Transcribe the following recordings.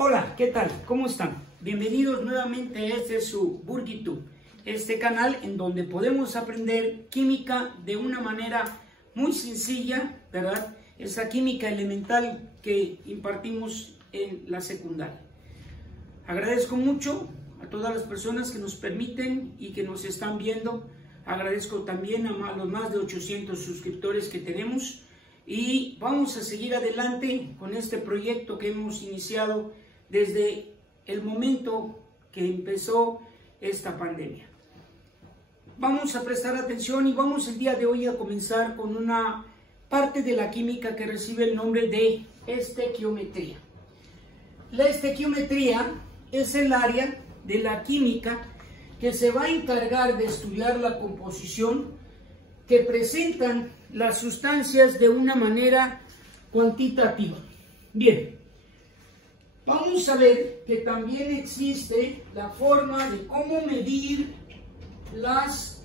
Hola, ¿qué tal? ¿Cómo están? Bienvenidos nuevamente a este su Burgitube, este canal en donde podemos aprender química de una manera muy sencilla, ¿verdad? Esa química elemental que impartimos en la secundaria. Agradezco mucho a todas las personas que nos permiten y que nos están viendo. Agradezco también a los más de 800 suscriptores que tenemos. Y vamos a seguir adelante con este proyecto que hemos iniciado desde el momento que empezó esta pandemia. Vamos a prestar atención y vamos el día de hoy a comenzar con una parte de la química que recibe el nombre de estequiometría. La estequiometría es el área de la química que se va a encargar de estudiar la composición que presentan las sustancias de una manera cuantitativa. Bien, vamos a ver que también existe la forma de cómo medir las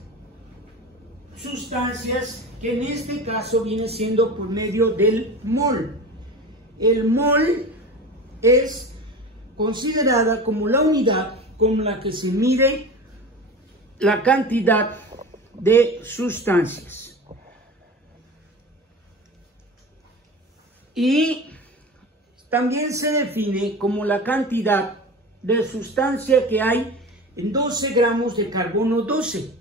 sustancias, que en este caso viene siendo por medio del mol. El mol es considerada como la unidad con la que se mide la cantidad de sustancias. Y también se define como la cantidad de sustancia que hay en 12 gramos de carbono 12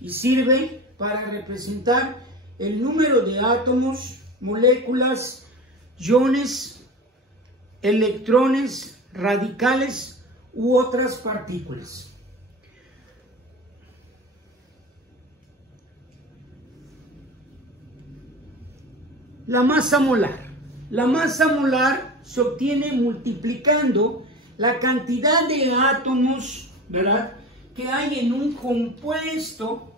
y sirve para representar el número de átomos, moléculas, iones, electrones, radicales u otras partículas. La masa molar. La masa molar se obtiene multiplicando la cantidad de átomos, ¿verdad?, que hay en un compuesto,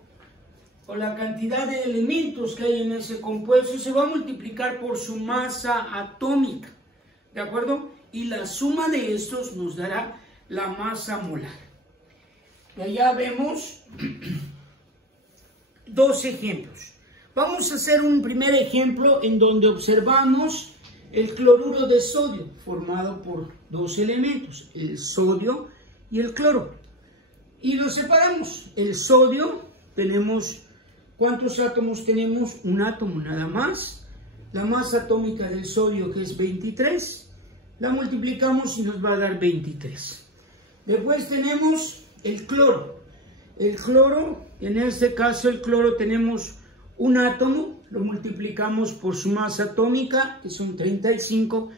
o la cantidad de elementos que hay en ese compuesto, se va a multiplicar por su masa atómica, ¿de acuerdo? Y la suma de estos nos dará la masa molar. Y allá vemos dos ejemplos. Vamos a hacer un primer ejemplo en donde observamos el cloruro de sodio, formado por dos elementos, el sodio y el cloro. Y lo separamos. El sodio, tenemos, ¿cuántos átomos tenemos? Un átomo nada más. La masa atómica del sodio, que es 23, la multiplicamos y nos va a dar 23. Después tenemos el cloro. El cloro, en este caso el cloro tenemos un átomo, lo multiplicamos por su masa atómica, que son 35,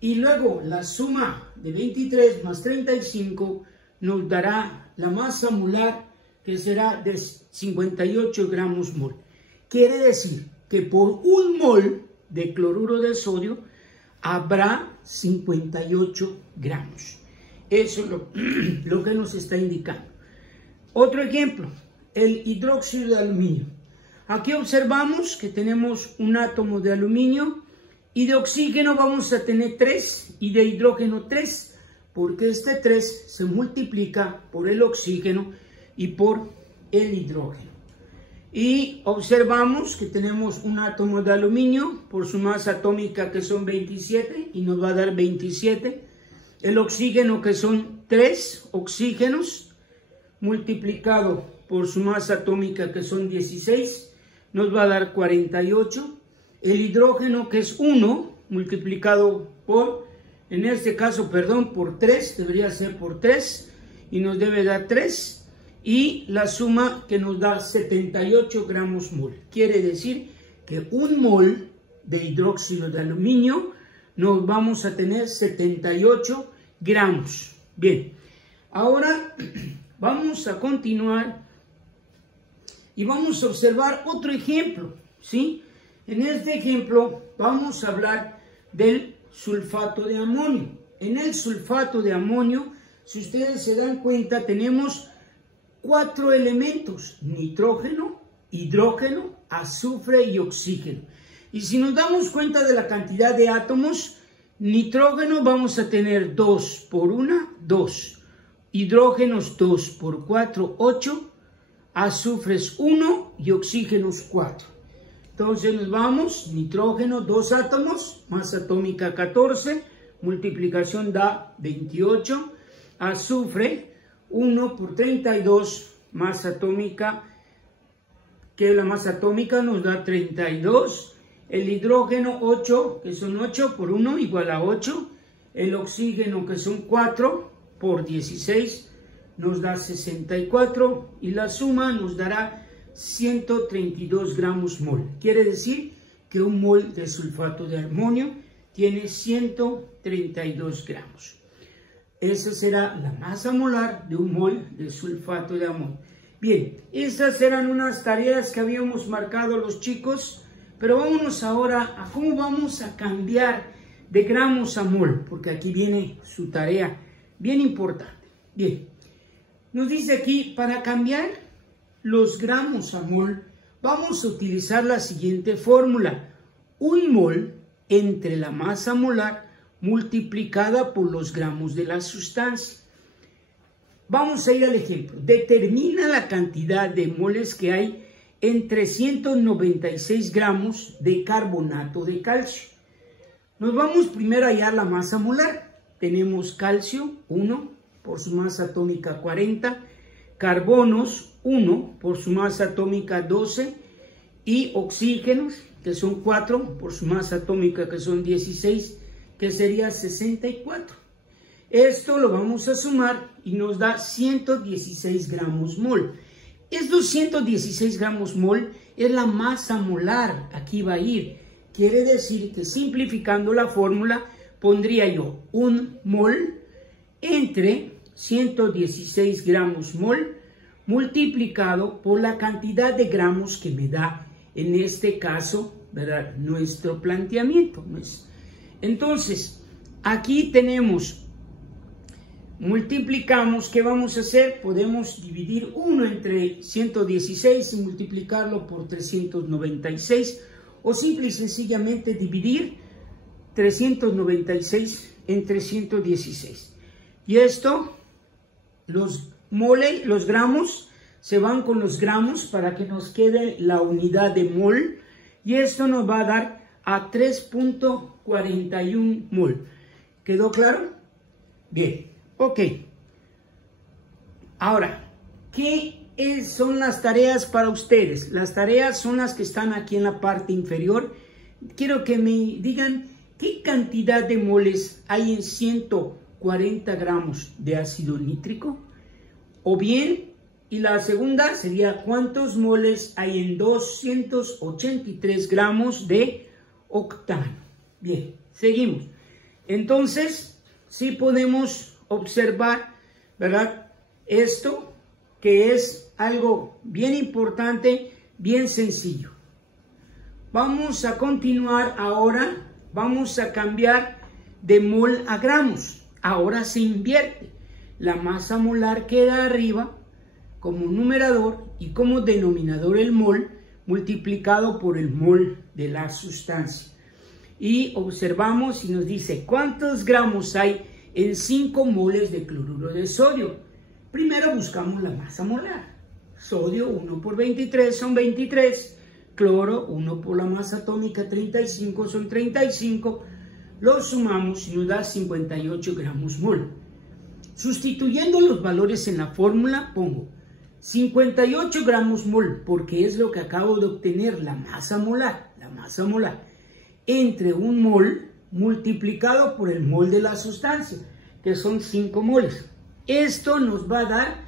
y luego la suma de 23 más 35 nos dará la masa molar, que será de 58 gramos mol. Quiere decir que por un mol de cloruro de sodio habrá 58 gramos. Eso es lo que nos está indicando. Otro ejemplo, el hidróxido de aluminio. Aquí observamos que tenemos un átomo de aluminio y de oxígeno vamos a tener 3 y de hidrógeno 3, porque este 3 se multiplica por el oxígeno y por el hidrógeno. Y observamos que tenemos un átomo de aluminio por su masa atómica, que son 27, y nos va a dar 27. El oxígeno, que son 3 oxígenos, multiplicado por su masa atómica, que son 16, nos va a dar 48. El hidrógeno, que es 1, multiplicado por, en este caso, perdón, por 3, debería ser por 3, y nos debe dar 3. Y la suma, que nos da 78 gramos mol. Quiere decir que un mol de hidróxido de aluminio nos vamos a tener 78 gramos. Bien, ahora vamos a continuar y vamos a observar otro ejemplo, ¿sí? En este ejemplo vamos a hablar del sulfato de amonio. En el sulfato de amonio, si ustedes se dan cuenta, tenemos 4 elementos: nitrógeno, hidrógeno, azufre y oxígeno. Y si nos damos cuenta de la cantidad de átomos, nitrógeno vamos a tener 2 por 1, 2. Hidrógenos 2 por 4, 8. Azufres 1 y oxígenos 4. Entonces nos vamos, nitrógeno, 2 átomos, masa atómica 14, multiplicación da 28. Azufre 1 por 32, masa atómica, que la masa atómica nos da 32. El hidrógeno 8, que son 8 por 1 igual a 8. El oxígeno, que son 4 por 16, nos da 64. Y la suma nos dará 132 gramos mol. Quiere decir que un mol de sulfato de amonio tiene 132 gramos. Esa será la masa molar de un mol de sulfato de amonio. Bien, esas eran unas tareas que habíamos marcado los chicos, pero vámonos ahora a cómo vamos a cambiar de gramos a mol, porque aquí viene su tarea bien importante. Bien, nos dice aquí, para cambiar los gramos a mol, vamos a utilizar la siguiente fórmula. Un mol entre la masa molar multiplicada por los gramos de la sustancia. Vamos a ir al ejemplo. Determina la cantidad de moles que hay en 396 gramos de carbonato de calcio. Nos vamos primero a hallar la masa molar. Tenemos calcio 1 por su masa atómica 40, carbonos 1 por su masa atómica 12 y oxígenos, que son 4 por su masa atómica, que son 16, que sería 64. Esto lo vamos a sumar y nos da 116 gramos mol. Estos 116 gramos mol es la masa molar, aquí va a ir. Quiere decir que simplificando la fórmula pondría yo un mol entre 116 gramos mol multiplicado por la cantidad de gramos que me da en este caso, ¿verdad?, nuestro planteamiento. Entonces, aquí tenemos, multiplicamos, ¿qué vamos a hacer? Podemos dividir 1 entre 116 y multiplicarlo por 396, o simple y sencillamente dividir 396 entre 116. Y esto, los gramos se van con los gramos para que nos quede la unidad de mol, y esto nos va a dar a 3.41 mol. ¿Quedó claro? Bien, ok. Ahora, ¿qué son las tareas para ustedes? Las tareas son las que están aquí en la parte inferior. Quiero que me digan qué cantidad de moles hay en 140 gramos de ácido nítrico. O bien, y la segunda sería cuántos moles hay en 283 gramos de octano. Bien, seguimos. Entonces, sí podemos observar, ¿verdad?, esto, que es algo bien importante, bien sencillo. Vamos a continuar ahora, vamos a cambiar de mol a gramos. Ahora se invierte. La masa molar queda arriba como numerador y como denominador el mol multiplicado por el mol de la sustancia. Y observamos y nos dice cuántos gramos hay en 5 moles de cloruro de sodio. Primero buscamos la masa molar. Sodio 1 por 23 son 23. Cloro 1 por la masa atómica 35 son 35. Lo sumamos y nos da 58 gramos mol. Sustituyendo los valores en la fórmula pongo 58 gramos mol, porque es lo que acabo de obtener, la masa molar, entre un mol multiplicado por el mol de la sustancia, que son 5 moles. Esto nos va a dar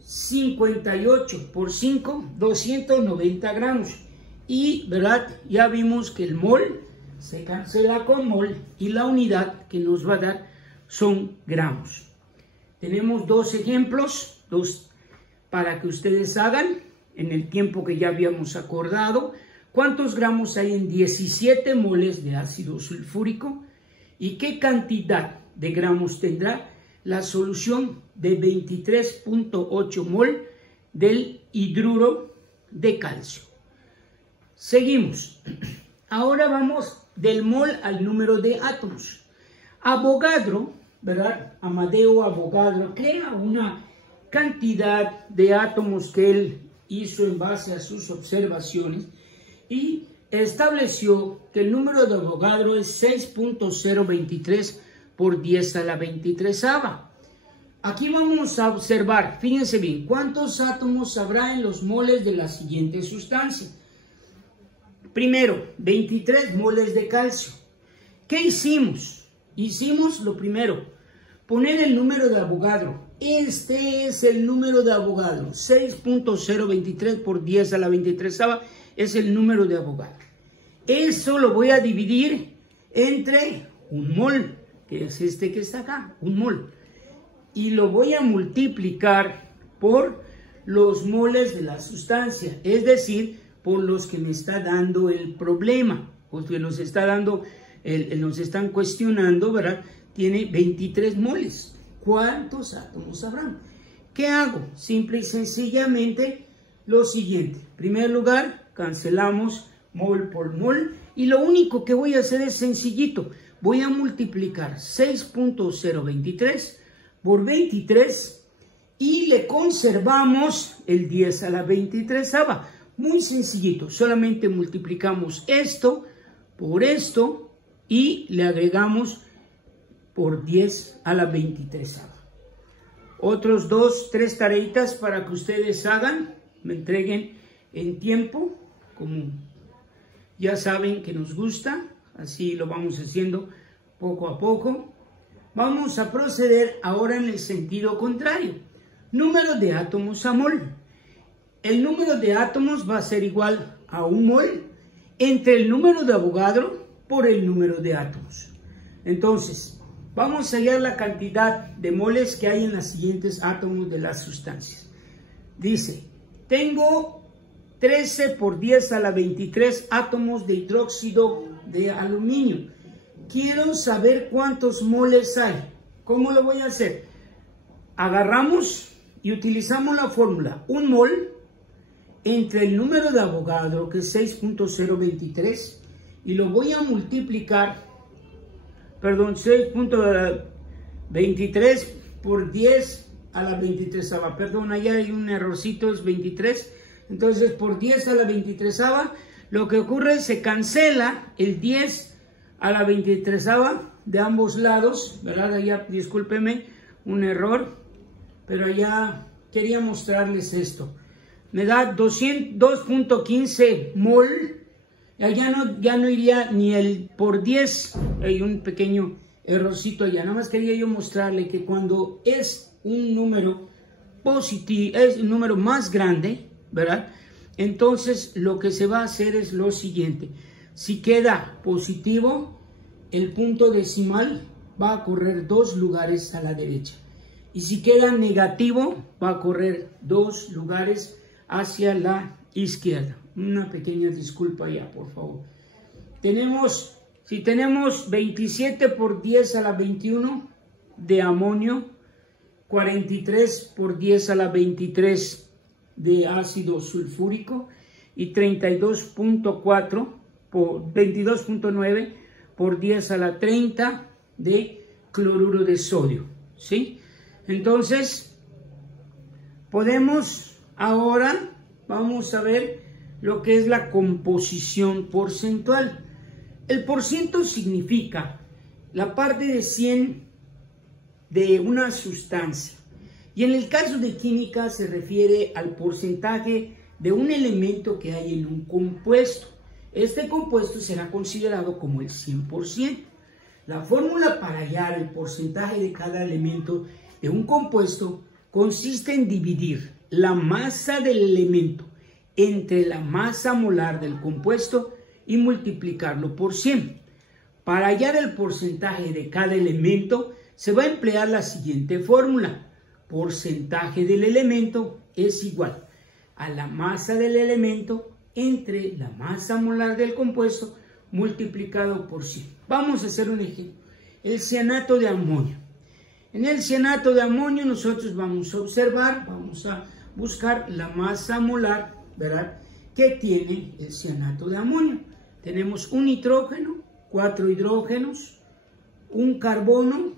58 por 5, 290 gramos. Y, ¿verdad?, ya vimos que el mol se cancela con mol y la unidad que nos va a dar son gramos. Tenemos dos ejemplos, para que ustedes hagan en el tiempo que ya habíamos acordado. ¿Cuántos gramos hay en 17 moles de ácido sulfúrico? ¿Y qué cantidad de gramos tendrá la solución de 23.8 mol del hidruro de calcio? Seguimos. Ahora vamos del mol al número de átomos. Avogadro, ¿verdad? Amadeo Avogadro crea una cantidad de átomos que él hizo en base a sus observaciones y estableció que el número de Avogadro es 6.023 por 10 a la 23ª. Aquí vamos a observar, fíjense bien, cuántos átomos habrá en los moles de la siguiente sustancia. Primero, 23 moles de calcio. ¿Qué hicimos? Hicimos lo primero, poner el número de Avogadro. Este es el número de Avogadro, 6.023 por 10 a la 23ª es el número de Avogadro. Eso lo voy a dividir entre un mol, que es este que está acá, un mol. Y lo voy a multiplicar por los moles de la sustancia, es decir, por los que me está dando el problema, porque nos está dando, nos están cuestionando, ¿verdad? Tiene 23 moles. ¿Cuántos átomos habrán? ¿Qué hago? Simple y sencillamente lo siguiente. En primer lugar, cancelamos mol por mol y lo único que voy a hacer es sencillito. Voy a multiplicar 6.023 por 23 y le conservamos el 10 a la 23ª. Muy sencillito, solamente multiplicamos esto por esto y le agregamos por 10 a la 23ª. Otros 3 tareitas para que ustedes hagan, me entreguen en tiempo, como ya saben que nos gusta, así lo vamos haciendo poco a poco. Vamos a proceder ahora en el sentido contrario. Número de átomos a mol. El número de átomos va a ser igual a un mol entre el número de Avogadro por el número de átomos. Entonces, vamos a hallar la cantidad de moles que hay en los siguientes átomos de las sustancias. Dice, tengo 13 por 10 a la 23 átomos de hidróxido de aluminio. Quiero saber cuántos moles hay. ¿Cómo lo voy a hacer? Agarramos y utilizamos la fórmula. Un mol entre el número de Avogadro, que es 6.023, y lo voy a multiplicar, 6.23 por 10 a la 23ª. Perdón, allá hay un errorcito, es 23. Entonces, por 10 a la 23ª, lo que ocurre es que se cancela el 10 a la 23ª de ambos lados, ¿verdad? Allá, discúlpeme, un error, pero allá quería mostrarles esto. Me da 2.15 mol, ya no iría ni el por 10, hay un pequeño errorcito allá. Nada más quería yo mostrarle que cuando es un número positivo, es un número más grande, ¿verdad? Entonces lo que se va a hacer es lo siguiente. Si queda positivo, el punto decimal va a correr 2 lugares a la derecha. Y si queda negativo, va a correr 2 lugares hacia la izquierda. Una pequeña disculpa ya, por favor. Si tenemos 27 por 10 a la 21 de amonio, 43 por 10 a la 23 de ácido sulfúrico y 32.4 por 22.9 por 10 a la 30 de cloruro de sodio, ¿sí? Entonces, ahora vamos a ver lo que es la composición porcentual. El porciento significa la parte de 100 de una sustancia. Y en el caso de química se refiere al porcentaje de un elemento que hay en un compuesto. Este compuesto será considerado como el 100%. La fórmula para hallar el porcentaje de cada elemento de un compuesto consiste en dividir la masa del elemento entre la masa molar del compuesto y multiplicarlo por 100. Para hallar el porcentaje de cada elemento se va a emplear la siguiente fórmula. Porcentaje del elemento es igual a la masa del elemento entre la masa molar del compuesto multiplicado por 100. Vamos a hacer un ejemplo. El cianato de amonio. En el cianato de amonio nosotros vamos a observar, vamos a buscar la masa molar, ¿verdad?, que tiene el cianato de amonio. Tenemos un nitrógeno, 4 hidrógenos, un carbono,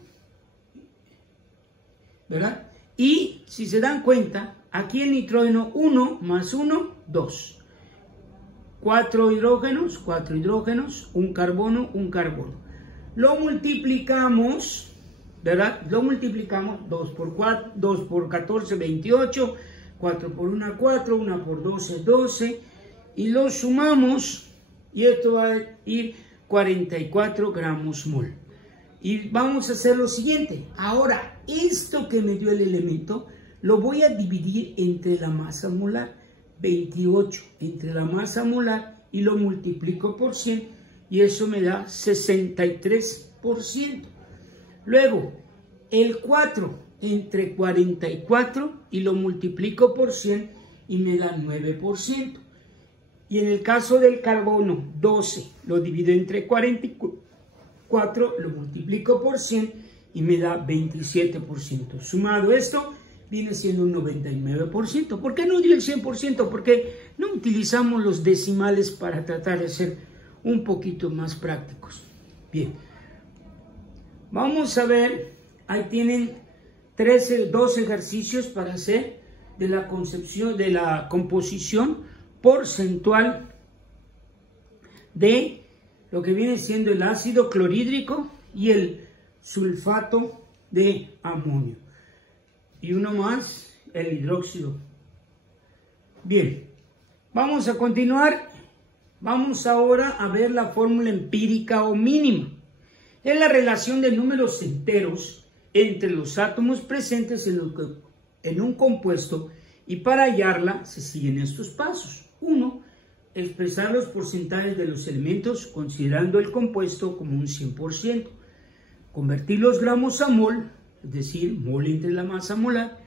¿verdad? Y si se dan cuenta, aquí el nitrógeno 1 más 1, 2. 4 hidrógenos, un carbono. Lo multiplicamos, ¿verdad? Lo multiplicamos, 2 por 4, 2 por 14, 28, 4 por 1, 4, 1 por 12, 12, y lo sumamos, y esto va a ir 44 gramos mol. Y vamos a hacer lo siguiente. Ahora, esto que me dio el elemento, lo voy a dividir entre la masa molar, 28 entre la masa molar, y lo multiplico por 100, y eso me da 63%. Luego, el 4 entre 44 y lo multiplico por 100 y me da 9%. Y en el caso del carbono, 12 lo divido entre 44, lo multiplico por 100 y me da 27%. Sumado esto, viene siendo un 99%. ¿Por qué no dio el 100%? Porque no utilizamos los decimales para tratar de ser un poquito más prácticos. Bien, vamos a ver, ahí tienen 2 ejercicios para hacer de la concepción, de la composición porcentual de lo que viene siendo el ácido clorhídrico y el sulfato de amonio. Y uno más, el hidróxido. Bien, vamos a continuar. Vamos ahora a ver la fórmula empírica o mínima. Es la relación de números enteros entre los átomos presentes en un compuesto, y para hallarla se siguen estos pasos. 1. Expresar los porcentajes de los elementos considerando el compuesto como un 100%. Convertir los gramos a mol, es decir, mol entre la masa molar.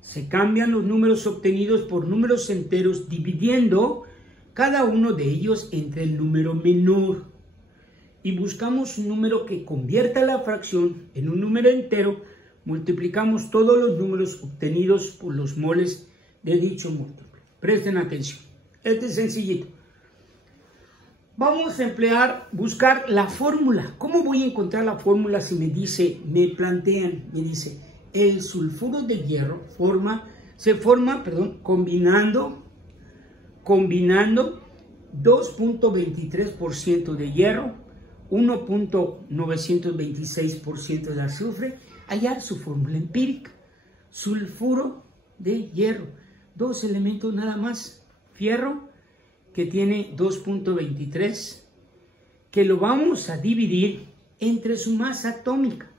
Se cambian los números obtenidos por números enteros dividiendo cada uno de ellos entre el número menor. Y buscamos un número que convierta la fracción en un número entero. Multiplicamos todos los números obtenidos por los moles de dicho múltiplo. Presten atención. Este es sencillito. Vamos a buscar la fórmula. ¿Cómo voy a encontrar la fórmula si me dice, me dice, el sulfuro de hierro se forma combinando 2.23% de hierro, 1.926% de azufre? Hallar su fórmula empírica. Sulfuro de hierro. 2 elementos nada más. Fierro, que tiene 2.23, que lo vamos a dividir entre su masa atómica,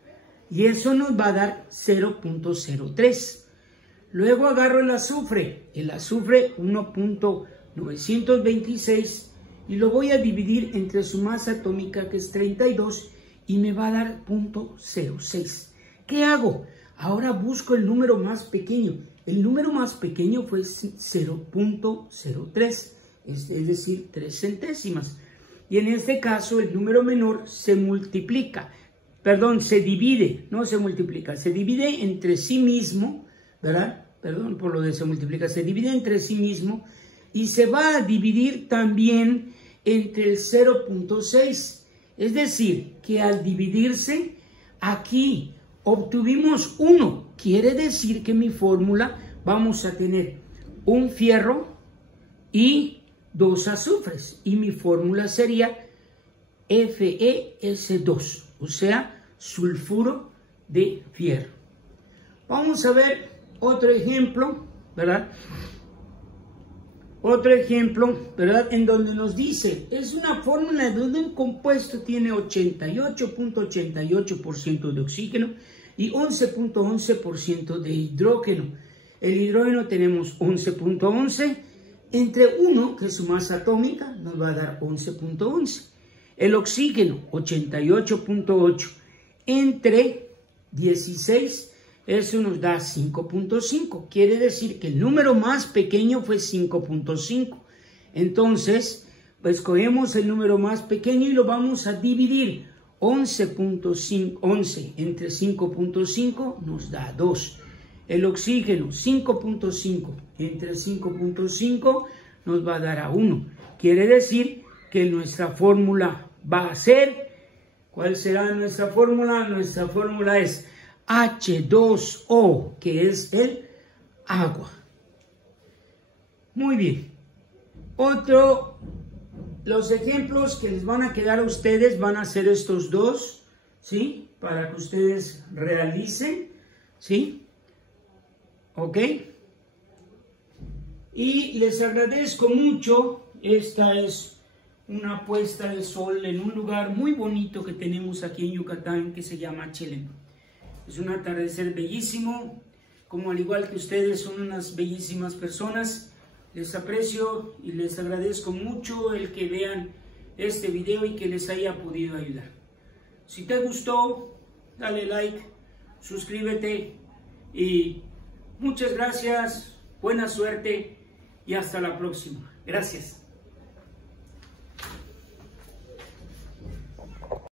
y eso nos va a dar 0.03. Luego agarro el azufre 1.926, y lo voy a dividir entre su masa atómica, que es 32, y me va a dar 0.06. ¿Qué hago? Ahora busco el número más pequeño. El número más pequeño fue 0.03, es decir, 3 centésimas. Y en este caso el número menor se divide, no se multiplica, se divide entre sí mismo, ¿verdad? Perdón por lo de se multiplica, se divide entre sí mismo, y se va a dividir también entre el 0.6. Es decir, que al dividirse, aquí obtuvimos 1. Quiere decir que mi fórmula vamos a tener un fierro y 2 azufres. Y mi fórmula sería FeS2, o sea, sulfuro de fierro. Vamos a ver otro ejemplo, ¿verdad? Otro ejemplo, ¿verdad? En donde nos dice, es una fórmula donde un compuesto tiene 88.88% de oxígeno y 11.11% de hidrógeno. El hidrógeno tenemos 11.11 entre 1, que es su masa atómica, nos va a dar 11.11. El oxígeno, 88.8 entre 16, eso nos da 5.5. Quiere decir que el número más pequeño fue 5.5. Entonces, pues cogemos el número más pequeño y lo vamos a dividir. 11 entre 5.5 nos da 2. El oxígeno, 5.5 entre 5.5 nos va a dar a 1. Quiere decir que nuestra fórmula va a ser, ¿cuál será nuestra fórmula? Nuestra fórmula es H2O, que es el agua. Muy bien. Otro los ejemplos que les van a quedar a ustedes van a ser estos dos, ¿sí? Para que ustedes realicen, ¿sí? ¿Ok? Y les agradezco mucho. Esta es una puesta de sol en un lugar muy bonito que tenemos aquí en Yucatán que se llama Chelem. Es un atardecer bellísimo, como al igual que ustedes son unas bellísimas personas. Les aprecio y les agradezco mucho el que vean este video y que les haya podido ayudar. Si te gustó, dale like, suscríbete y muchas gracias, buena suerte y hasta la próxima. Gracias.